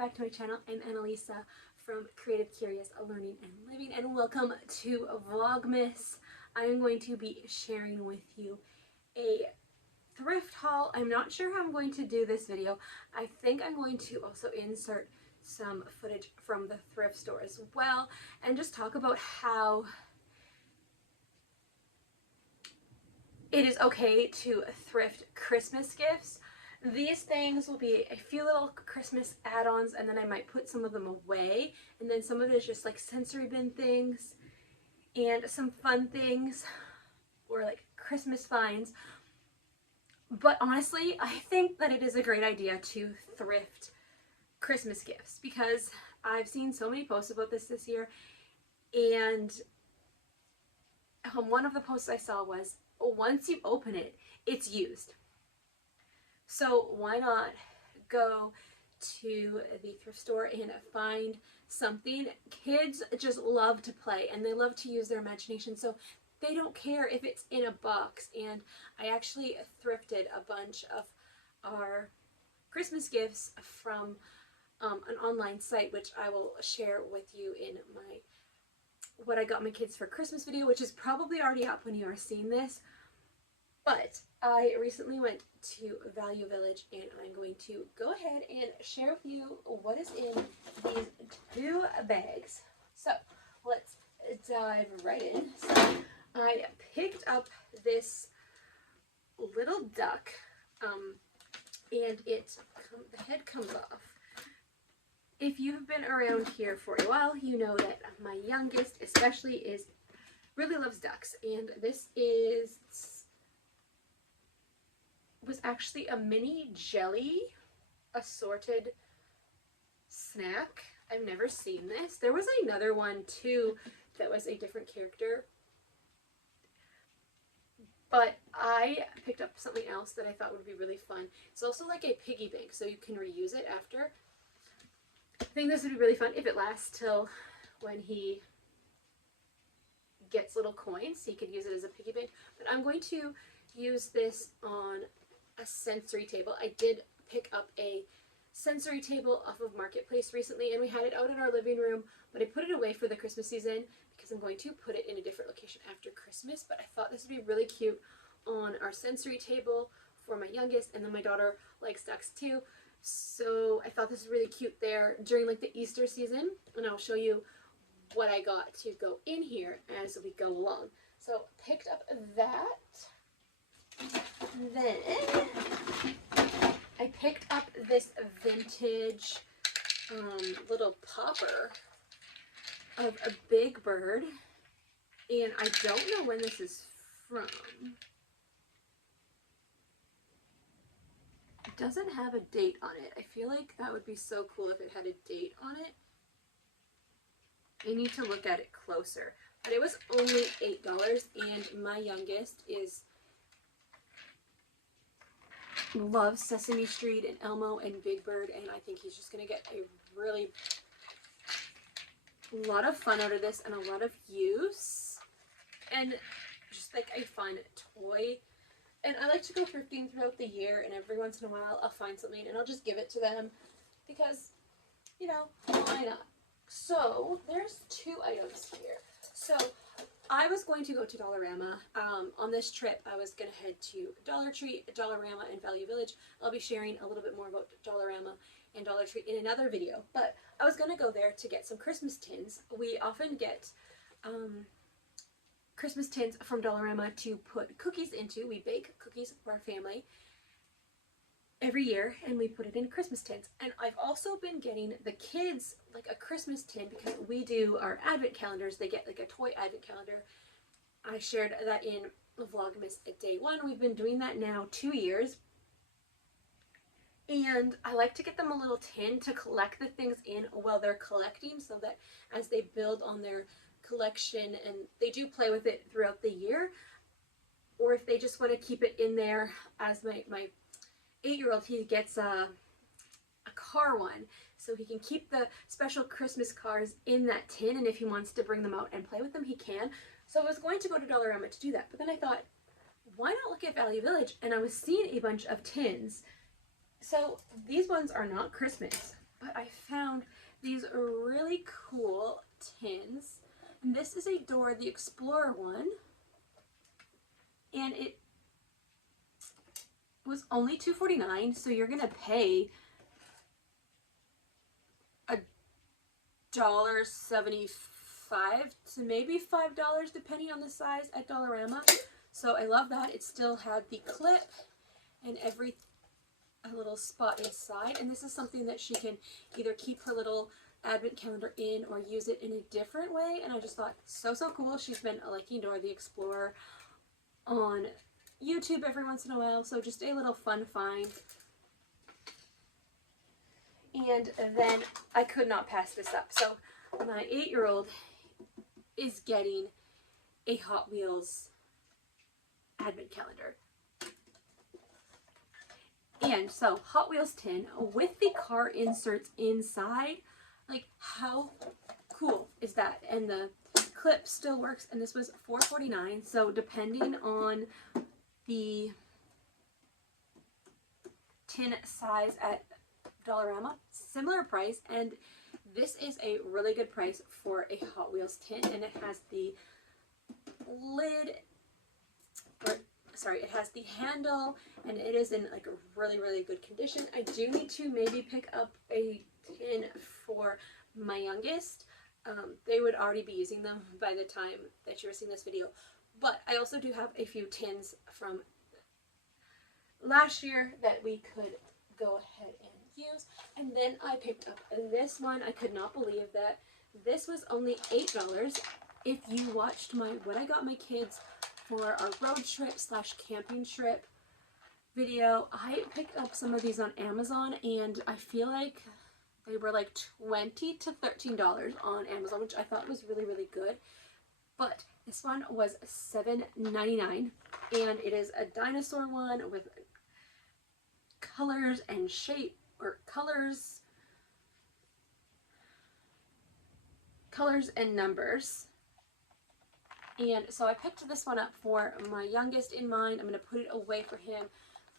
back to my channel. I'm Annalisa from Creative Curious Learning and Living, and welcome to Vlogmas. I'm going to be sharing with you a thrift haul. I'm not sure how I'm going to do this video. I think I'm going to also insert some footage from the thrift store as well, and just talk about how it is okay to thrift Christmas gifts. These things will be a few little Christmas add-ons, and then I might put some of them away, and then some of it is just like sensory bin things and some fun things or like Christmas finds. But honestly, I think that it is a great idea to thrift Christmas gifts because I've seen so many posts about this year, and one of the posts I saw was, once you open it, it's used. So why not go to the thrift store and find something? Kids just love to play and they love to use their imagination, so they don't care if it's in a box. And I actually thrifted a bunch of our Christmas gifts from an online site, which I will share with you in my what I got my kids for Christmas video, which is probably already up when you are seeing this. But I recently went to Value Village, and I'm going to go ahead and share with you what is in these two bags. So let's dive right in. So I picked up this little duck, and the head comes off. If you've been around here for a while, you know that my youngest especially really loves ducks, and this was actually a mini jelly assorted snack. I've never seen this. There was another one too that was a different character, but I picked up something else that I thought would be really fun. It's also like a piggy bank, so you can reuse it after. I think this would be really fun if it lasts till when he gets little coins. He could use it as a piggy bank, but I'm going to use this on a sensory table. I did pick up a sensory table off of Marketplace recently, and we had it out in our living room, but I put it away for the Christmas season because I'm going to put it in a different location after Christmas. But I thought this would be really cute on our sensory table for my youngest, and then my daughter likes ducks too, so I thought this was really cute there during like the Easter season, and I'll show you what I got to go in here as we go along. So picked up that. Then I picked up this vintage little popper of a Big Bird, and I don't know when this is from. It doesn't have a date on it. I feel like that would be so cool if it had a date on it. I need to look at it closer, but it was only $8, and my youngest loves Sesame Street and Elmo and Big Bird, and I think he's just going to get a really lot of fun out of this and a lot of use and just like a fun toy. And I like to go thrifting throughout the year, and every once in a while I'll find something and I'll just give it to them because, you know, why not? So there's two items here. So I was going to go to Dollarama. On this trip, I was going to head to Dollar Tree, Dollarama, and Value Village. I'll be sharing a little bit more about Dollarama and Dollar Tree in another video, but I was going to go there to get some Christmas tins. We often get Christmas tins from Dollarama to put cookies into. We bake cookies for our family every year, and we put it in Christmas tins. And I've also been getting the kids like a Christmas tin because we do our advent calendars. They get like a toy advent calendar. I shared that in Vlogmas at day 1. We've been doing that now 2 years, and I like to get them a little tin to collect the things in while they're collecting, so that as they build on their collection and they do play with it throughout the year, or if they just want to keep it in there, as my 8-year-old, he gets a car one, so he can keep the special Christmas cars in that tin, and if he wants to bring them out and play with them, he can. So I was going to go to Dollarama to do that, but then I thought, why not look at Value Village? And I was seeing a bunch of tins. So these ones are not Christmas. but I found these really cool tins. And this is a Dora the Explorer one. And it was only $2.49, so you're gonna pay $1.75 to maybe $5 depending on the size at Dollarama. So I love that. It still had the clip and a little spot inside, and this is something that she can either keep her little advent calendar in or use it in a different way. And I just thought, so cool. She's been liking Dora the Explorer on YouTube every once in a while, so just a little fun find. And then I could not pass this up. So my 8-year-old is getting a Hot Wheels advent calendar. And so Hot Wheels tin with the car inserts inside. Like, how cool is that? And the clip still works, and this was $4.49. So depending on the tin size at Dollarama, similar price, and this is a really good price for a Hot Wheels tin. And it has the lid, it has the handle, and it is in like a really good condition. I do need to maybe pick up a tin for my youngest. They would already be using them by the time that you're seeing this video, but I also do have a few tins from last year that we could go ahead and use. And then I picked up this one. I could not believe that this was only $8. If you watched my what I got my kids for our road trip / camping trip video, I picked up some of these on Amazon, and I feel like they were like $20 to $13 on Amazon, which I thought was really good. But this one was $7.99, and it is a dinosaur one with colors and shape, or colors and numbers. And so I picked this one up for my youngest in mind. I'm going to put it away for him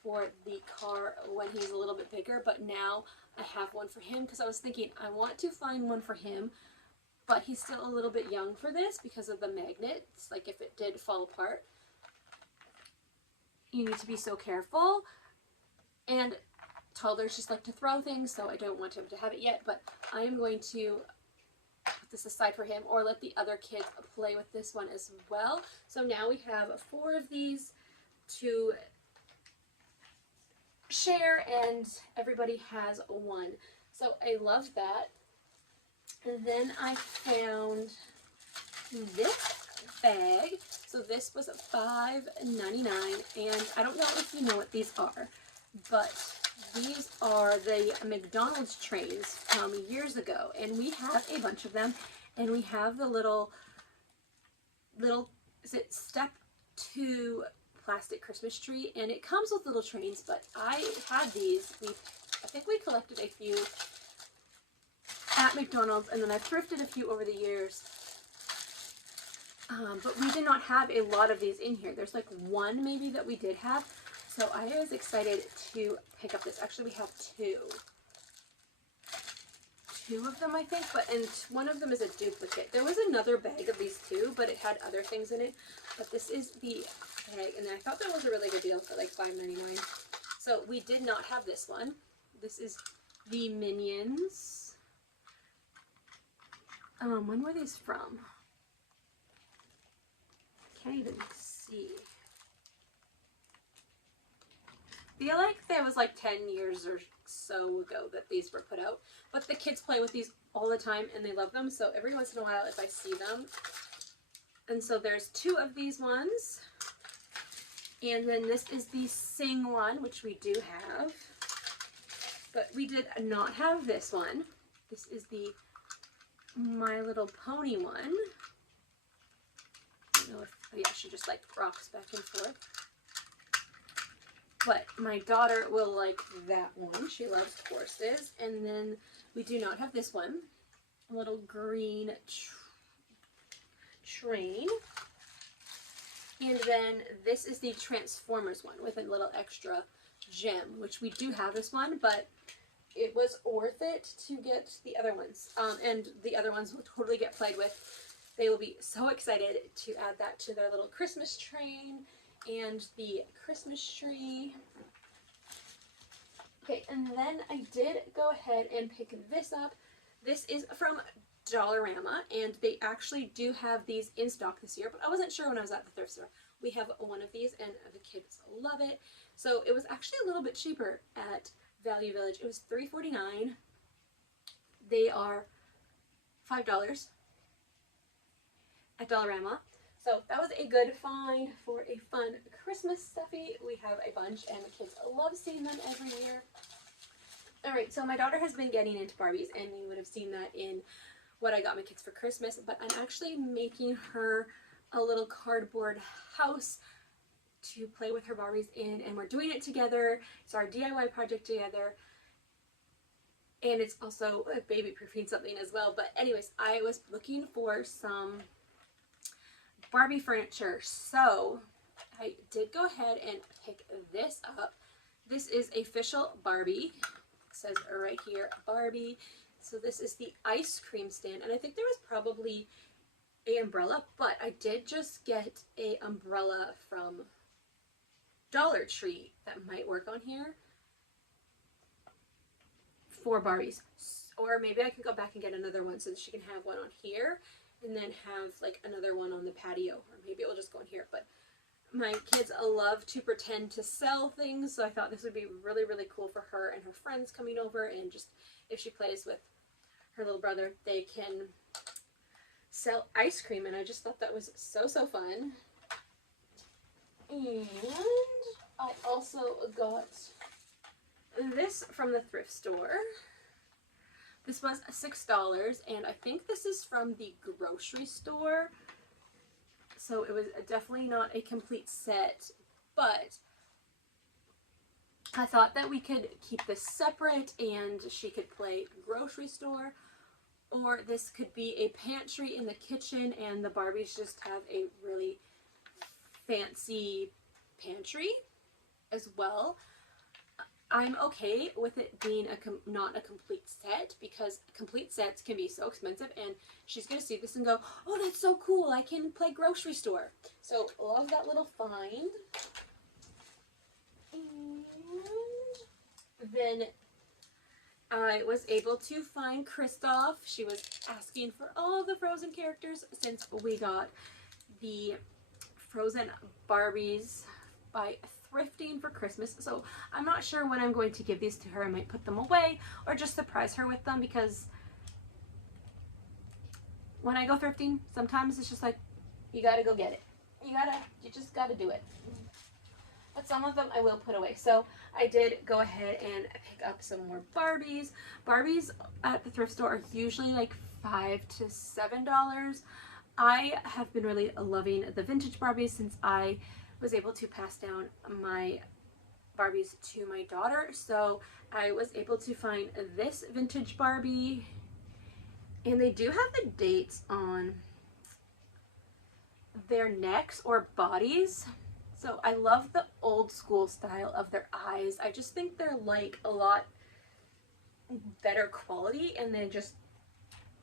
for the car when he's a little bit bigger, but now I have one for him because I was thinking I want to find one for him, but he's still a little bit young for this because of the magnets. Like, if it did fall apart, you need to be so careful. And toddlers just like to throw things, so I don't want him to have it yet, but I am going to put this aside for him, or let the other kids play with this one as well. So now we have 4 of these to share, and everybody has one. So I love that. And then I found this bag. So this was $5.99, and I don't know if you know what these are, but these are the McDonald's trays from years ago, and we have a bunch of them. And we have the little is it step 2 plastic Christmas tree, and it comes with little trains. But I had these. I think we collected a few at McDonald's, and then I thrifted a few over the years. But we did not have a lot of these in here. There's like one maybe that we did have. So I was excited to pick up this. Actually, we have two of them, I think, and one of them is a duplicate. There was another bag of these too, but it had other things in it. But this is the bag, and I thought that was a really good deal for like $5.99. So we did not have this one. This is the Minions. When were these from? Can't even see. I feel like there was like 10 years or so ago that these were put out, but the kids play with these all the time and they love them, so every once in a while if I see them. And so there's 2 of these ones, and then this is the Sing one, which we do have, but we did not have this one. This is the My Little Pony one. I don't know if, oh yeah, she just like rocks back and forth. But my daughter will like that one. She loves horses. And then we do not have this one. A little green train. And then this is the Transformers one with a little extra gem, which we do have this one, but it was worth it to get the other ones. And the other ones will totally get played with. They will be so excited to add that to their little Christmas train and the Christmas tree. Okay, and then I did go ahead and pick this up. This is from Dollarama, and they actually do have these in stock this year, but I wasn't sure when I was at the thrift store. We have one of these, and the kids love it. So it was actually a little bit cheaper at Value Village. It was $3.49. They are $5 at Dollarama. So that was a good find for a fun Christmas stuffy. We have a bunch, and the kids love seeing them every year. Alright, so my daughter has been getting into Barbies, and you would have seen that in what I got my kids for Christmas, but I'm actually making her a little cardboard house to play with her Barbies in, and we're doing it together. It's our DIY project together, and it's also baby proofing something as well. But anyways, I was looking for some Barbie furniture, so I did go ahead and pick this up. This is official Barbie. It says right here, Barbie. So this is the ice cream stand, and I think there was probably an umbrella, but I did just get a umbrella from Dollar Tree that might work on here for Barbies. Or maybe I can go back and get another one so that she can have one on here and then have like another one on the patio, or maybe it will just go in here. But my kids love to pretend to sell things, so I thought this would be really, really cool for her and her friends coming over, and just if she plays with her little brother, they can sell ice cream, and I just thought that was so, so fun. And I also got this from the thrift store. This was $6, and I think this is from the grocery store. So it was definitely not a complete set, but I thought that we could keep this separate and she could play grocery store, or this could be a pantry in the kitchen and the Barbies just have a really fancy pantry as well. I'm okay with it being not a complete set, because complete sets can be so expensive, and she's going to see this and go, oh, that's so cool, I can play grocery store. So love that little find. And then I was able to find Kristoff. She was asking for all the Frozen characters since we got the Frozen Barbies by thrifting for Christmas. So I'm not sure when I'm going to give these to her. I might put them away or just surprise her with them, because when I go thrifting, sometimes it's just like, you gotta go get it. You just gotta do it. But some of them I will put away. So I did go ahead and pick up some more Barbies. Barbies at the thrift store are usually like $5 to $7. I have been really loving the vintage Barbies since I was able to pass down my Barbies to my daughter. So I was able to find this vintage Barbie, and they do have the dates on their necks or bodies. So I love the old school style of their eyes. I just think they're like a lot better quality, and they just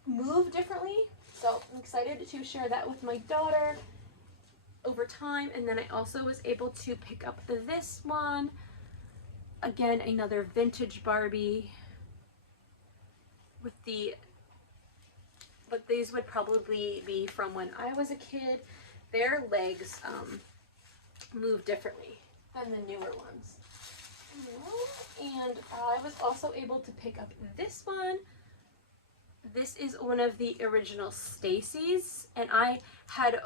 move differently. So I'm excited to share that with my daughter over time. And then I also was able to pick up this one. Again, another vintage Barbie with but these would probably be from when I was a kid. Their legs move differently than the newer ones. And I was also able to pick up this one. This is one of the original Stacy's, and I had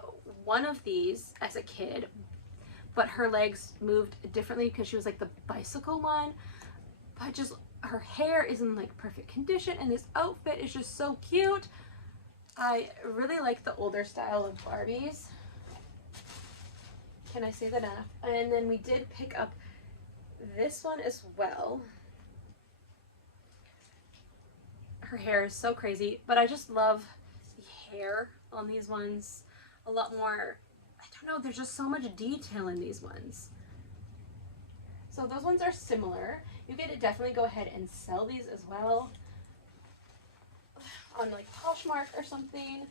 one of these as a kid, but her legs moved differently because she was like the bicycle one. But just her hair is in like perfect condition, and this outfit is just so cute. I really like the older style of Barbies. Can I say that enough? And then we did pick up this one as well. Her hair is so crazy, but I just love the hair on these ones. A lot more, I don't know, there's just so much detail in these ones. So those ones are similar. You could definitely go ahead and sell these as well on like Poshmark or something.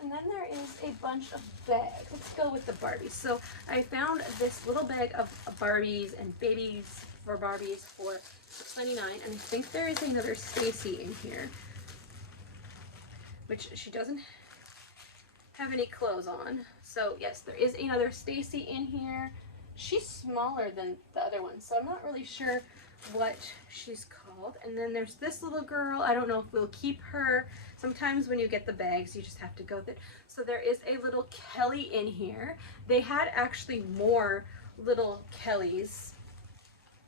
And then there is a bunch of bags. Let's go with the Barbies. So I found this little bag of Barbies and babies for Barbies for $6.99, and I think there is another Stacy in here, which she doesn't have any clothes on. So yes, there is another Stacy in here. She's smaller than the other one, so I'm not really sure what she's called. And then there's this little girl. I don't know if we'll keep her. Sometimes when you get the bags, you just have to go with it. So there is a little Kelly in here. They had actually more little Kellys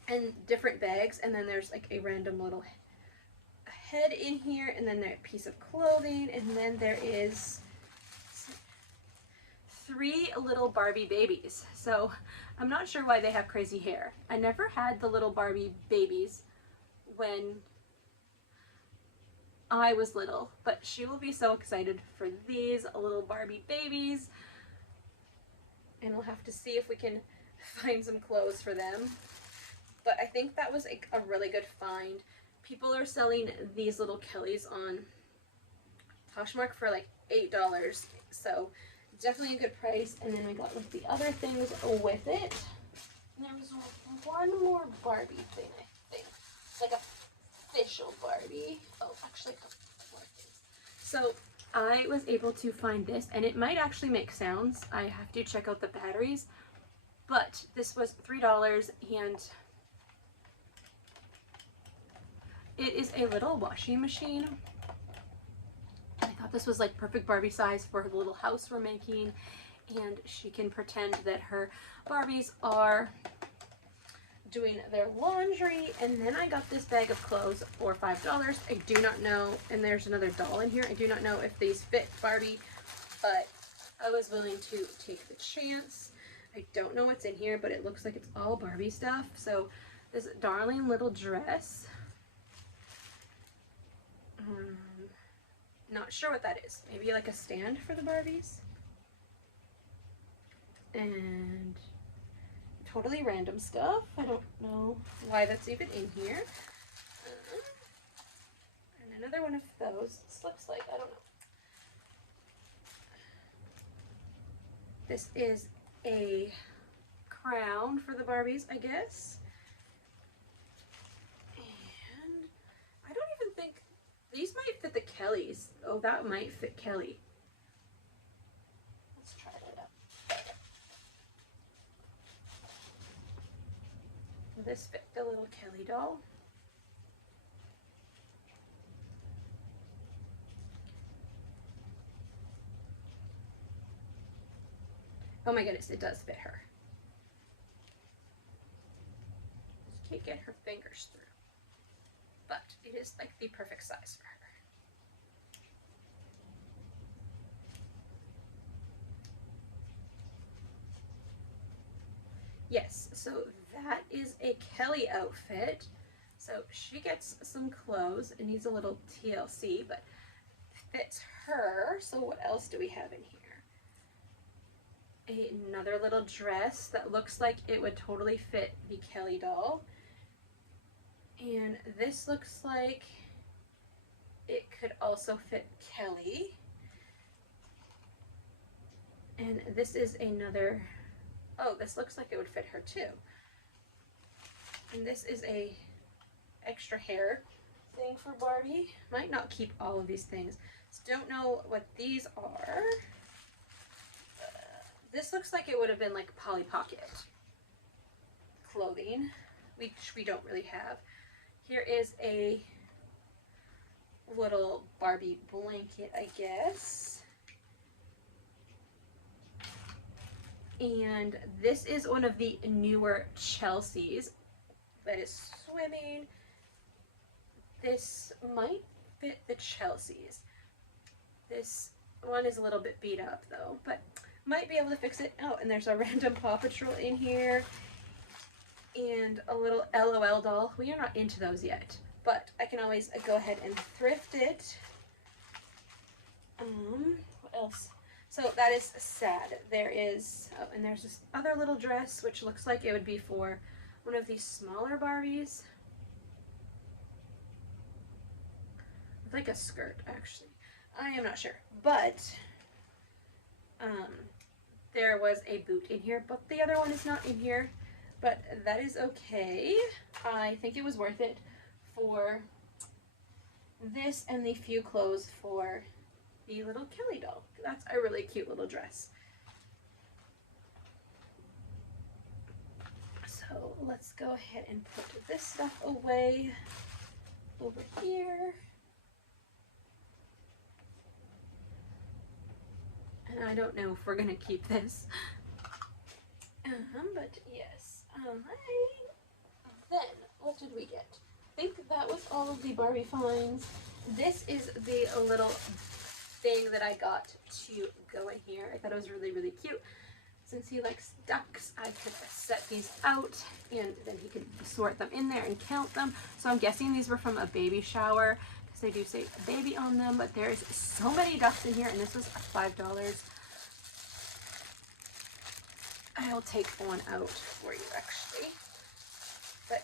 and different bags. And then there's like a random little head in here, and then there's a piece of clothing, and then there is 3 little Barbie babies. So I'm not sure why they have crazy hair. I never had the little Barbie babies when I was little, but she will be so excited for these little Barbie babies, and we'll have to see if we can find some clothes for them. But I think that was a really good find. People are selling these little Kellys on Poshmark for like $8, so definitely a good price. And then we got like the other things with it. And there was one more Barbie thing, I think, like a official Barbie. Oh, actually, a couple more things. So I was able to find this, and it might actually make sounds. I have to check out the batteries, but this was $3, and it is a little washing machine. I thought this was like perfect Barbie size for the little house we're making, and she can pretend that her Barbies are doing their laundry. And then I got this bag of clothes for $5. I do not know, and there's another doll in here. I do not know if these fit Barbie, but I was willing to take the chance. I don't know what's in here, but it looks like it's all Barbie stuff. So this darling little dress. Not sure what that is. Maybe like a stand for the Barbies. And totally random stuff. I don't know why that's even in here. And another one of those. This looks like, I don't know. This is a crown for the Barbies, I guess. And I don't even think these might fit the Kellys. Oh, that might fit Kelly. Let's try that out. Will this fit the little Kelly doll? Oh my goodness, it does fit her. Just can't get her fingers through. But it is like the perfect size for her. Yes, so that is a Kelly outfit. So she gets some clothes. It needs a little TLC, but fits her. So what else do we have in here? Another little dress that looks like it would totally fit the Kelly doll. And this looks like it could also fit Kelly. And this is another, oh, this looks like it would fit her too. And this is a extra hair thing for Barbie. Might not keep all of these things. Just don't know what these are. This looks like it would have been like Polly Pocket clothing, which we don't really have. Here is a little Barbie blanket, I guess. And this is one of the newer Chelsea's that is swimming. This might fit the Chelsea's. This one is a little bit beat up though, but might be able to fix it. Oh, and there's a random Paw Patrol in here. And a little LOL doll. We are not into those yet, but I can always go ahead and thrift it. What else? So that is sad. There is, oh, and there's this other little dress, which looks like it would be for one of these smaller Barbies. With like a skirt, actually. I am not sure. But there was a boot in here, but the other one is not in here. But that is okay. I think it was worth it for this and the few clothes for the little Kelly doll. That's a really cute little dress. So let's go ahead and put this stuff away over here. And I don't know if we're gonna keep this. But yes. Then, what did we get? I think that was all of the Barbie finds. This is the little thing that I got to go in here. I thought it was really, really cute. Since he likes ducks, I could set these out and then he could sort them in there and count them. So I'm guessing these were from a baby shower because they do say baby on them, but there's so many ducks in here and this was $5. I will take one out for you actually. But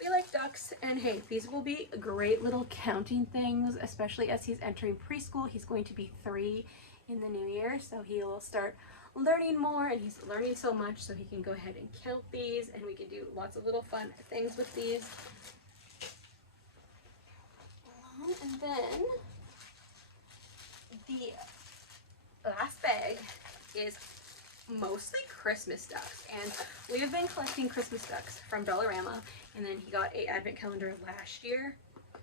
we like ducks, and hey, these will be great little counting things, especially as he's entering preschool. He's going to be 3 in the new year, so he will start learning more, and he's learning so much, so he can go ahead and count these, and we can do lots of little fun things with these. And then the last bag is mostly Christmas ducks, and we have been collecting Christmas ducks from Dollarama, and then he got a advent calendar last year,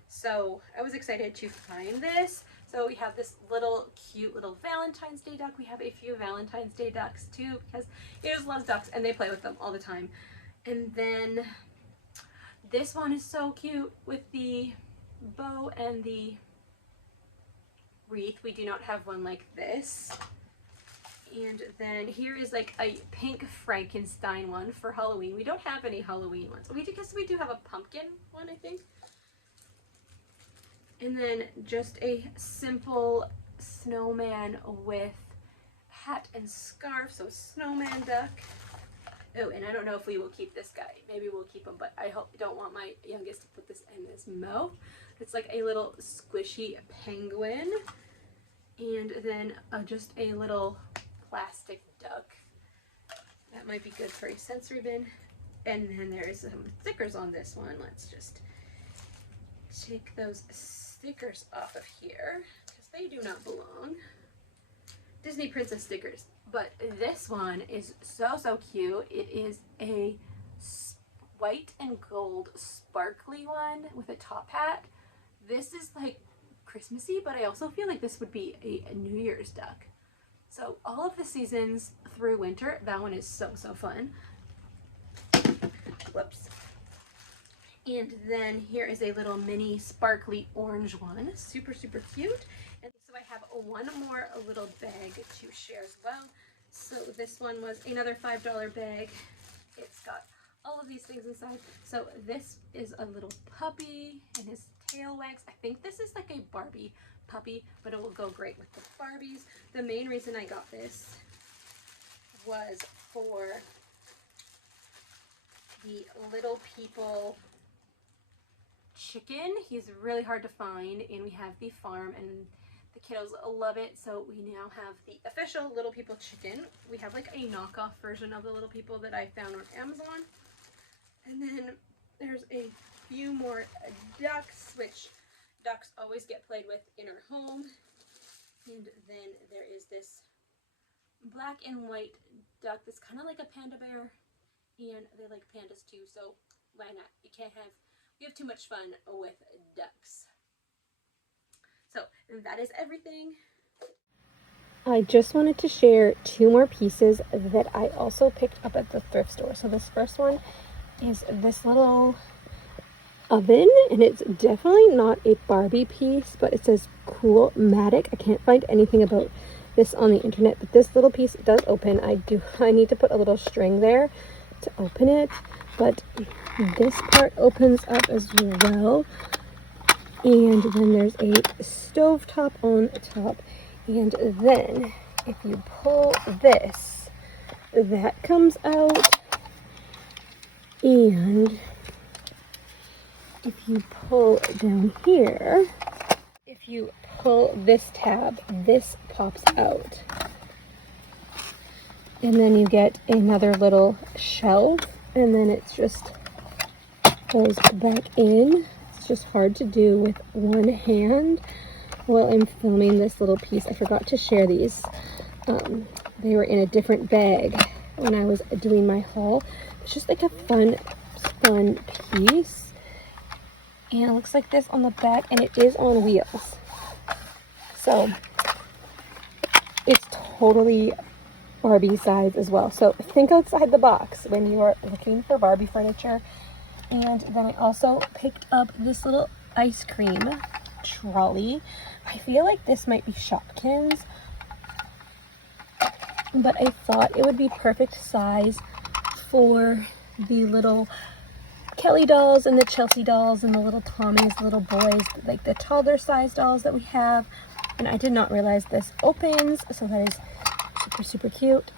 so I was excited to find this. So we have this little cute little Valentine's Day duck. We have a few Valentine's Day ducks too because he just loves ducks and they play with them all the time. And then this one is so cute with the bow and the wreath. We do not have one like this. And then here is like a pink Frankenstein one for Halloween. We don't have any Halloween ones. We do have a pumpkin one, I think. And then just a simple snowman with hat and scarf. So snowman duck. Oh, and I don't know if we will keep this guy. Maybe we'll keep him, but I don't want my youngest to put this in his mouth. It's like a little squishy penguin. And then just a little plastic duck. That might be good for a sensory bin. And then there is some stickers on this one. Let's just take those stickers off of here because they do not belong. Disney Princess stickers. But this one is so cute. It is a white and gold sparkly one with a top hat. This is like Christmassy, but I also feel like this would be a New Year's duck. So all of the seasons through winter, that one is so fun. Whoops. And then here is a little mini sparkly orange one. Super cute. And so I have one more little bag to share as well. So this one was another $5 bag. It's got all of these things inside. So this is a little puppy and his tail wags. I think this is like a Barbie puppy, but it will go great with the Barbies. The main reason I got this was for the Little People chicken. He's really hard to find, and we have the farm, and the kiddos love it. So we now have the official Little People chicken. We have like a knockoff version of the Little People that I found on Amazon. And then there's a few more ducks, which ducks always get played with in our home. And then there is this black and white duck that's kind of like a panda bear, and they like pandas too, so why not? We have too much fun with ducks. So that is everything. I just wanted to share 2 more pieces that I also picked up at the thrift store. So this first one is this little oven, and it's definitely not a Barbie piece, but it says Cool Matic. I can't find anything about this on the internet, but this little piece does open. I need to put a little string there to open it, but this part opens up as well. And then there's a stove top on top, and then if you pull this, that comes out. And if you pull down here, if you pull this tab, this pops out. And then you get another little shelf, and then it's just goes back in. It's just hard to do with one hand while I'm filming this little piece. I forgot to share these. They were in a different bag when I was doing my haul. It's just like a fun piece. And it looks like this on the back, and it is on wheels. So it's totally Barbie size as well. So think outside the box when you are looking for Barbie furniture. And then I also picked up this little ice cream trolley. I feel like this might be Shopkins, but I thought it would be perfect size for the little Kelly dolls and the Chelsea dolls and the little Tommies, the little boys, like the toddler size dolls that we have. And I did not realize this opens, so that is super, super cute.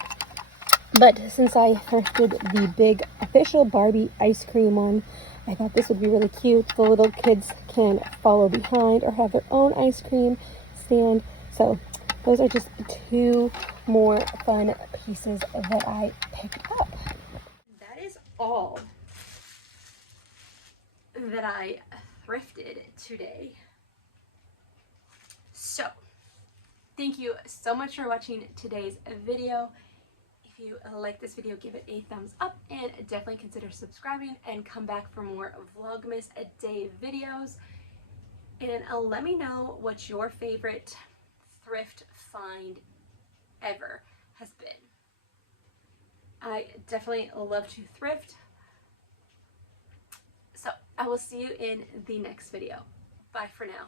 But since I thrifted the big official Barbie ice cream one, I thought this would be really cute. The little kids can follow behind or have their own ice cream stand. So those are just 2 more fun pieces that I picked up. That is all that I thrifted today. So thank you so much for watching today's video. If you like this video, give it a thumbs up and definitely consider subscribing and come back for more Vlogmas a day videos. And let me know what your favorite thrift find ever has been. I definitely love to thrift. So I will see you in the next video. Bye for now.